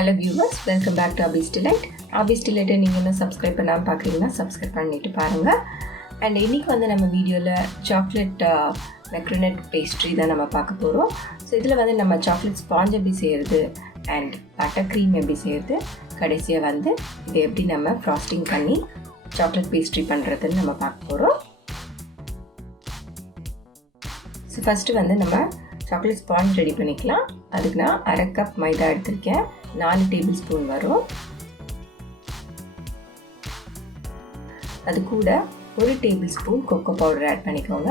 Hello viewers, welcome back to Abiz Delight. Abiz Delight நீங்க என்ன subscribe பண்ணாம பார்க்கறீங்கன்னா subscribe பண்ணிட்டு பாருங்க. And இன்னைக்கு வந்து நம்ம வீடியோல chocolate McRennett pastry தான் நம்ம பார்க்க போறோம். So இதுல வந்து நம்ம chocolate sponge எப்படி செய்யறது and butter cream எப்படி செய்யறது, கடைசியா வந்து இதை எப்படி நம்ம frosting பண்ணி chocolate pastry பண்றதுன்னு நம்ம பார்க்க போறோம். So first வந்து நம்ம chocolate sponge ரெடி பண்ணிக்கலாம். அதுக்கு நான் 1/2 கப் மைதா எடுத்துர்க்கேன். 4 டேபிள்ஸ்பூன் வரும். அது கூட 1 டேபிள்ஸ்பூன் கோகோ பவுடர் ஆட் பண்ணிக்கோங்க.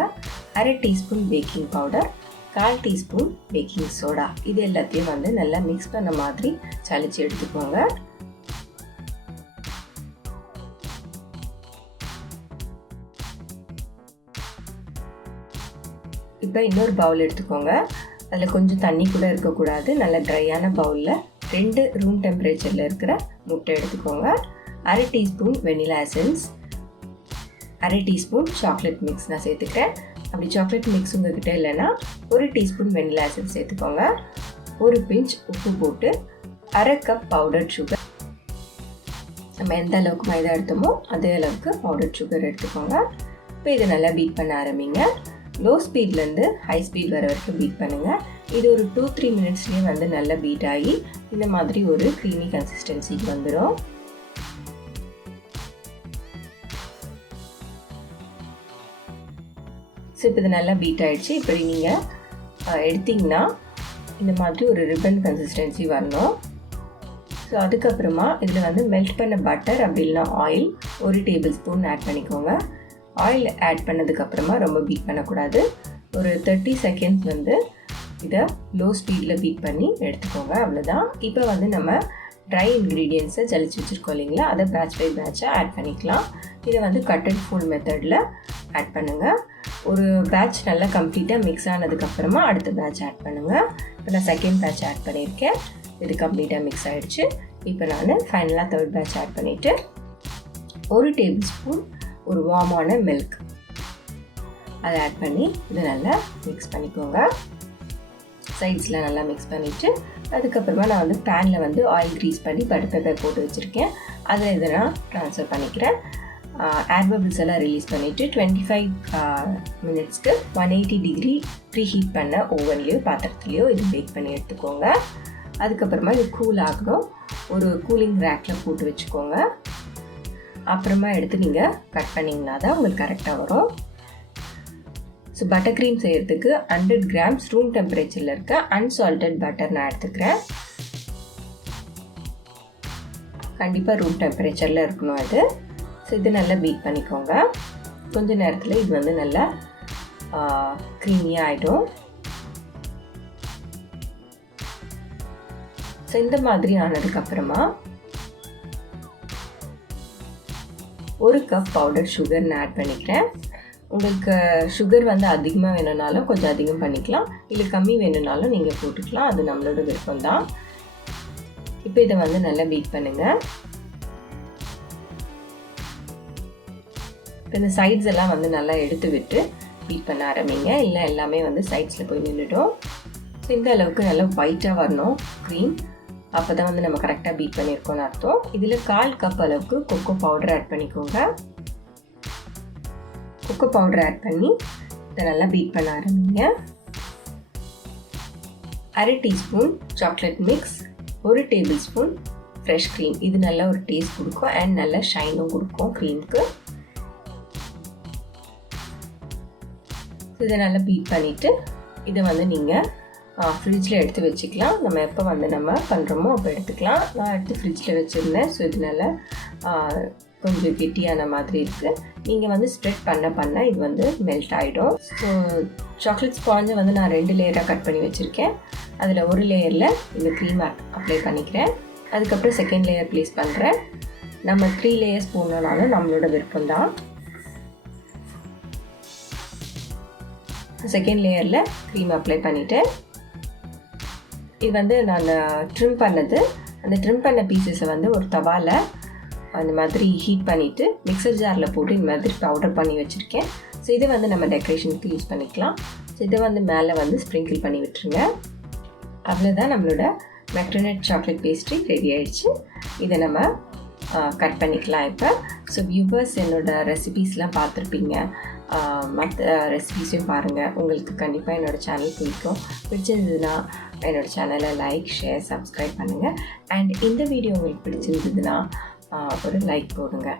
1/2 teaspoon baking powder, 1/4 teaspoon baking soda. இது எல்லாத்தையும் வந்து நல்லா மிக்ஸ் பண்ண மாதிரி சலிச்சு எடுத்துக்கோங்க. இப்போ இன்னொரு பவுல் எடுத்துக்கோங்க. அதில் கொஞ்சம் தண்ணி கூட இருக்கக்கூடாது. நல்ல ட்ரையான பவுலில் 2 ரூம் டெம்பரேச்சரில் இருக்கிற முட்டை எடுத்துக்கோங்க. 1/2 teaspoon vanilla essence, 1/2 teaspoon chocolate mix நான் சேர்த்துக்கிறேன். அப்படி சாக்லேட் மிக்ஸ் உங்ககிட்ட இல்லைன்னா 1 டீஸ்பூன் வெனிலா எசன்ஸ் சேர்த்துக்கோங்க. 1 பிஞ்ச் உப்பு போட்டு 1/2 கப் பவுடர் சுகர், நம்ம எந்த அளவுக்கு மைதா எடுத்தோமோ அதே அளவுக்கு பவுடர் சுகர் எடுத்துக்கோங்க. இப்போ இதை நல்லா பீட் பண்ண ஆரம்பிங்க. லோ ஸ்பீட்லேருந்து ஹை ஸ்பீட் வர வரைக்கும் பீட் பண்ணுங்கள். இது ஒரு 2-3 மினிட்ஸ்லேயே வந்து நல்லா பீட் ஆகி இந்த மாதிரி ஒரு க்ரீமி கன்சிஸ்டன்சிக்கு வந்துடும். ஸோ இப்போ இது நல்லா பீட் ஆகிடுச்சு. இப்படி நீங்கள் எடுத்திங்கன்னா இந்த மாதிரி ஒரு ரிப்பன் கன்சிஸ்டன்சி வரணும். ஸோ அதுக்கப்புறமா இதில் வந்து மெல்ட் பண்ண பட்டர் அப்படி இல்லைனா ஆயில் 1 டேபிள் ஸ்பூன் ஆட் பண்ணிக்கோங்க. ஆயில் ஆட் பண்ணதுக்கப்புறமா ரொம்ப பீட் பண்ணக்கூடாது. ஒரு 30 செகண்ட்ஸ் வந்து இதை லோ ஸ்பீடில் பீட் பண்ணி எடுத்துக்கோங்க. அவ்வளோதான். இப்போ வந்து நம்ம ட்ரை இன்க்ரீடியன்ட்ஸை ஜலிச்சு வச்சுருக்கோம் இல்லைங்களா, அதை பேட்ச் பை பேட்சாக ஆட் பண்ணிக்கலாம். இதை வந்து கட் அண்ட் ஃபோல்ட் மெத்தடில் ஆட் பண்ணுங்கள். ஒரு பேட்ச் நல்லா கம்ப்ளீட்டாக மிக்ஸ் ஆனதுக்கப்புறமா அடுத்த பேட்ச் ஆட் பண்ணுங்கள். இப்போ நான் செகண்ட் பேட்ச் ஆட் பண்ணியிருக்கேன். இது கம்ப்ளீட்டாக மிக்ஸ் ஆகிடுச்சு. இப்போ நான் ஃபைனலாக தேர்ட் பேட்ச் ஆட் பண்ணிவிட்டு 1 டேபிள் ஸ்பூன் ஒரு வார்மான மில்க் அதை ஆட் பண்ணி இதை நல்லா மிக்ஸ் பண்ணிக்கோங்க. சைட்ஸில் நல்லா மிக்ஸ் பண்ணிவிட்டு அதுக்கப்புறமா நான் வந்து பேனில் வந்து ஆயில் க்ரீஸ் பண்ணி பட்டர் பேப்பர் போட்டு வச்சுருக்கேன். அதில் இதை நான் ட்ரான்ஸ்ஃபர் பண்ணிக்கிறேன். ஏர் பபிள்ஸ் எல்லாம் ரிலீஸ் பண்ணிவிட்டு 25 மினிட்ஸ்க்கு 180 டிகிரி ப்ரீ ஹீட் பண்ண ஓவன்லேயோ பாத்திரத்துலேயோ இது பேக் பண்ணி எடுத்துக்கோங்க. அதுக்கப்புறமா இது கூல் ஆகணும். ஒரு கூலிங் ரேக்கில் போட்டு வச்சுக்கோங்க. அப்புறமா எடுத்து நீங்கள் கட் பண்ணிங்கன்னா தான் உங்களுக்கு கரெக்டாக வரும். ஸோ பட்டர் க்ரீம் செய்கிறதுக்கு 100 கிராம்ஸ் ரூம் டெம்பரேச்சரில் இருக்க அன்சால்டட் பட்டர் நான் எடுத்துக்கிறேன். கண்டிப்பாக ரூம் டெம்பரேச்சரில் இருக்கணும் அது. ஸோ இது நல்லா பீட் பண்ணிக்கோங்க. கொஞ்ச நேரத்தில் இது வந்து நல்லா க்ரீமியாக ஆகிடும். ஸோ இந்த மாதிரி ஆனதுக்கப்புறமா 1 கப் பவுடர் சுகர் நான் ஆட் பண்ணிக்கிறேன். உங்களுக்கு சுகர் வந்து அதிகமாக வேணும்னாலும் கொஞ்சம் அதிகம் பண்ணிக்கலாம், இல்லை கம்மி வேணும்னாலும் நீங்கள் போட்டுக்கலாம். அது நம்மளோட விருப்பம் தான். இப்போ இதை வந்து நல்லா பீட் பண்ணுங்கள். இப்போ இந்த சைட்ஸ் எல்லாம் வந்து நல்லா எடுத்து விட்டு பீட் பண்ண ஆரம்பிங்க, இல்லை எல்லாமே வந்து சைட்ஸில் போய் நின்றுடும். ஸோ இந்த அளவுக்கு நல்லா ஒயிட்டாக வரணும் க்ரீம். அப்போ தான் வந்து நம்ம கரெக்டாக பீட் பண்ணியிருக்கோம்னு அர்த்தம். இதில் 1/4 கப் அளவுக்கு கொக்கோ பவுடர் ஆட் பண்ணிக்கோங்க. கொக்கோ பவுடர் ஆட் பண்ணி இதை நல்லா பீட் பண்ண ஆரம்பிங்க. 1/2 teaspoon chocolate mix, 1 table spoon fresh cream. இது நல்ல ஒரு டேஸ்ட் கொடுக்கும் அண்ட் நல்ல ஷைனும் கொடுக்கும் க்ரீமுக்கு. இதை நல்லா பீட் பண்ணிவிட்டு இதை வந்து நீங்கள் ஃப்ரிட்ஜில் எடுத்து வச்சுக்கலாம். நம்ம எப்போ வந்து நம்ம பண்ணுறோமோ அப்போ எடுத்துக்கலாம். நான் எடுத்து ஃப்ரிட்ஜில் வச்சுருந்தேன். ஸோ இது நல்லா கொஞ்சம் கெட்டியான மாதிரி இருக்குது. நீங்கள் வந்து ஸ்ப்ரெட் பண்ண இது வந்து மெல்ட் ஆகிடும். ஸோ சாக்லேட் ஸ்பாஞ்சை வந்து நான் 2 லேயராக கட் பண்ணி வச்சுருக்கேன். அதில் ஒரு லேயரில் இந்த க்ரீம் அப்ளை பண்ணிக்கிறேன். அதுக்கப்புறம் செகண்ட் லேயர் ப்ளேஸ் பண்ணுறேன். நம்ம 3 லேயர்ஸ் போடணுன்னாலும் நம்மளோட விருப்பம் தான். செகண்ட் லேயரில் க்ரீம் அப்ளை பண்ணிவிட்டேன். இது வந்து நான் ட்ரிம் பண்ணது. அந்த ட்ரிம் பண்ண பீசஸை வந்து ஒரு தவாவில் அந்த மாதிரி ஹீட் பண்ணிவிட்டு மிக்சர் ஜாரில் போட்டு இந்த மாதிரி பவுடர் பண்ணி வச்சுருக்கேன். ஸோ இதை வந்து நம்ம டெக்கரேஷனுக்கு யூஸ் பண்ணிக்கலாம். ஸோ இதை வந்து மேலே வந்து ஸ்ப்ரிங்கிள் பண்ணி விட்டுருங்க. அவ்வளோதான், நம்மளோட McRennett Chocolate Pastry ரெடி ஆயிடுச்சு. இதை நம்ம கட் பண்ணிக்கலாம் இப்போ. ஸோ வியூவர்ஸ் என்னோட ரெசிபீஸ்லாம் பார்த்துருப்பீங்க, மற்ற ரெசிபீஸையும் பாருங்கள். உங்களுக்கு கண்டிப்பாக என்னோடய சேனல் பிடிச்சிருந்ததுன்னா என்னோடய சேனலை லைக், ஷேர், சப்ஸ்கிரைப் பண்ணுங்கள். அண்ட் இந்த வீடியோ உங்களுக்கு பிடிச்சிருந்ததுன்னா ஒரு லைக் போடுங்க.